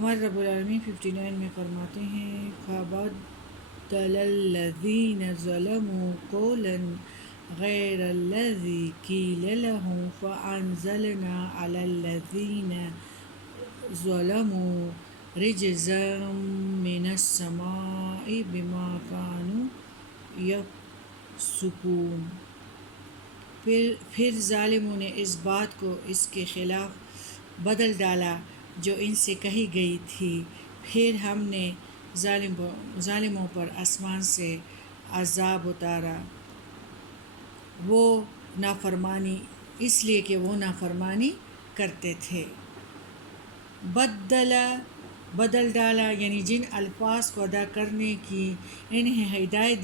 ہمارے رب العالمین 59 میں فرماتے ہیں فَبَدَّلَ الَّذِينَ ظَلَمُوا قَوْلًا غَيْرَ الَّذِي قِيلَ لَهُمْ فَأَنزَلْنَا عَلَى الَّذِينَ ظَلَمُوا رِجْزًا مِّنَ السَّمَاءِ بِمَا كَانُوا يَفْسُقُونَ۔ پھر ظالموں نے اس بات کو اس کے خلاف بدل ڈالا جو ان سے کہی گئی تھی، پھر ہم نے ظالموں پر آسمان سے عذاب اتارا وہ نافرمانی اس لیے کہ وہ نافرمانی کرتے تھے۔ بدل ڈالا یعنی جن الفاظ کو ادا کرنے کی انہیں ہدایت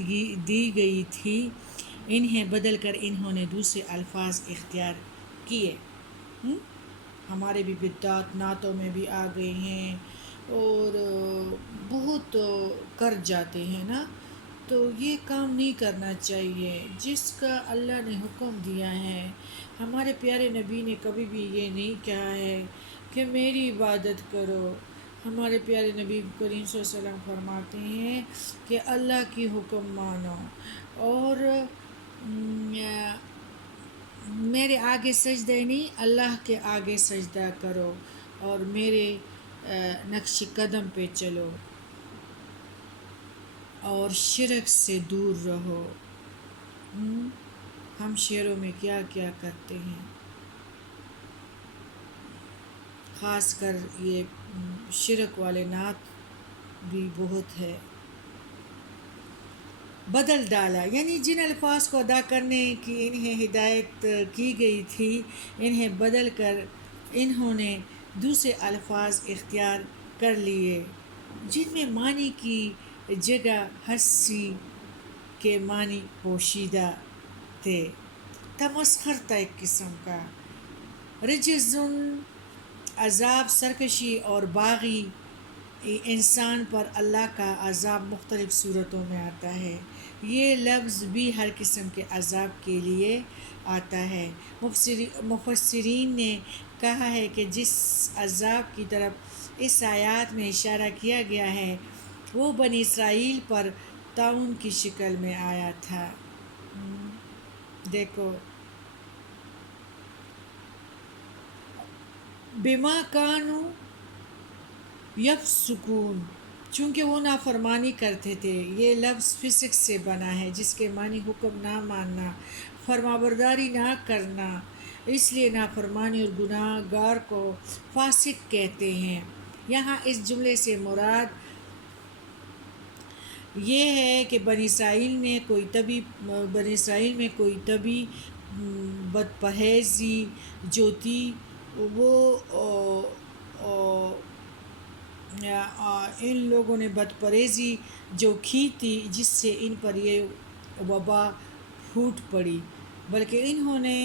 دی گئی تھی انہیں بدل کر انہوں نے دوسرے الفاظ اختیار کیے۔ ہمارے بھی بدعت نعتوں میں بھی آ گئے ہیں اور بہت کر جاتے ہیں نا، تو یہ کام نہیں کرنا چاہیے جس کا اللہ نے حکم دیا ہے۔ ہمارے پیارے نبی نے کبھی بھی یہ نہیں کہا ہے کہ میری عبادت کرو۔ ہمارے پیارے نبی کریم صلی اللہ علیہ وسلم فرماتے ہیں کہ اللہ کی حکم مانو اور میرے آگے سجدہ نہیں اللہ کے آگے سجدہ کرو اور میرے نقش قدم پہ چلو اور شرک سے دور رہو۔ ہم شعروں میں کیا کیا کرتے ہیں، خاص کر یہ شرک والے نعت بھی بہت ہے۔ بدل ڈالا یعنی جن الفاظ کو ادا کرنے کی انہیں ہدایت کی گئی تھی انہیں بدل کر انہوں نے دوسرے الفاظ اختیار کر لیے جن میں معنی کی جگہ ہستی کے معنی پوشیدہ تھے۔ تمسخر تھا ایک قسم کا۔ رجزن عذاب، سرکشی اور باغی انسان پر اللہ کا عذاب مختلف صورتوں میں آتا ہے۔ یہ لفظ بھی ہر قسم کے عذاب کے لیے آتا ہے۔ مفسرین نے کہا ہے کہ جس عذاب کی طرف اس آیات میں اشارہ کیا گیا ہے وہ بنی اسرائیل پر طاعون کی شکل میں آیا تھا۔ دیکھو بِمَا كَانُوا يَفْسُقُونَ، چونکہ وہ نافرمانی کرتے تھے۔ یہ لفظ فسق سے بنا ہے جس کے معنی حکم نہ ماننا، فرمانبرداری نہ کرنا، اس لیے نافرمانی اور گناہ گار کو فاسق کہتے ہیں۔ یہاں اس جملے سے مراد یہ ہے کہ بنی اسرائیل میں کوئی طبی بدپرہیزی جو تھی وہ ان لوگوں نے بدپرہیزی جو کی تھی جس سے ان پر یہ وبا پھوٹ پڑی، بلکہ انہوں نے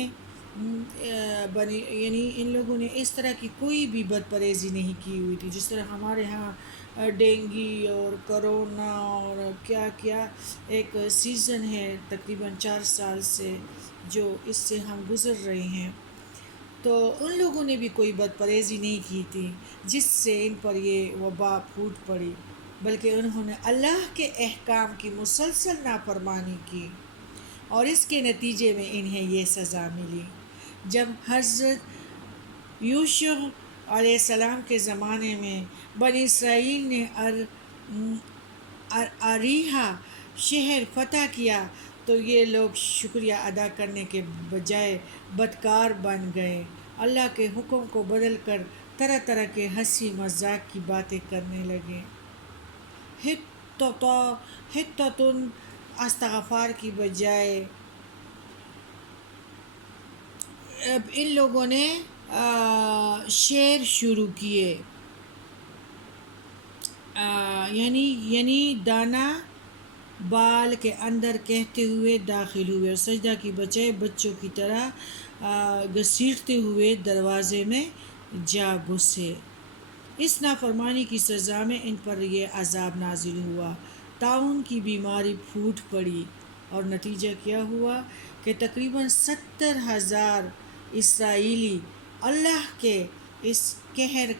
یعنی ان لوگوں نے اس طرح کی کوئی بھی بدپرہیزی نہیں کی ہوئی تھی جس طرح ہمارے ہاں ڈینگی اور کرونا اور کیا کیا ایک سیزن ہے تقریباً 4 سال سے جو اس سے ہم گزر رہے ہیں، تو ان لوگوں نے بھی کوئی بدپرہیزی نہیں کی تھی جس سے ان پر یہ وبا پھوٹ پڑی، بلکہ انہوں نے اللہ کے احکام کی مسلسل نافرمانی کی اور اس کے نتیجے میں انہیں یہ سزا ملی۔ جب حضرت یوشع علیہ السلام کے زمانے میں بنی اسرائیل نے اریحا شہر فتح کیا تو یہ لوگ شکریہ ادا کرنے کے بجائے بدکار بن گئے، اللہ کے حکم کو بدل کر طرح طرح کے ہنسی مذاق کی باتیں کرنے لگے۔ حطۃ استغفار کی بجائے اب ان لوگوں نے شعر شروع کیے، یعنی دانا بال کے اندر کہتے ہوئے داخل ہوئے اور سجدہ کی بجائے بچوں کی طرح گھسیٹتے ہوئے دروازے میں جا گھسے۔ اس نافرمانی کی سزا میں ان پر یہ عذاب نازل ہوا، طاعون کی بیماری پھوٹ پڑی اور نتیجہ کیا ہوا کہ تقریباً 70,000 اسرائیلی اللہ کے اس قہر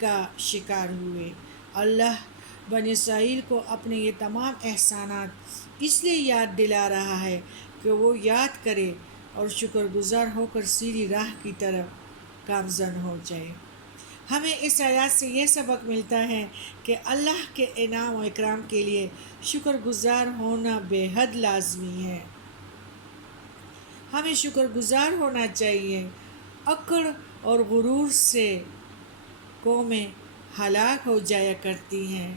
کا شکار ہوئے۔ اللہ بنی اسرائیل کو اپنے یہ تمام احسانات اس لیے یاد دلا رہا ہے کہ وہ یاد کرے اور شکر گزار ہو کر سیدھی راہ کی طرف گامزن ہو جائے۔ ہمیں اس آیات سے یہ سبق ملتا ہے کہ اللہ کے انعام و اکرام کے لیے شکر گزار ہونا بے حد لازمی ہے۔ ہمیں شکر گزار ہونا چاہیے۔ اکڑ اور غرور سے قومیں ہلاک ہو جایا کرتی ہیں۔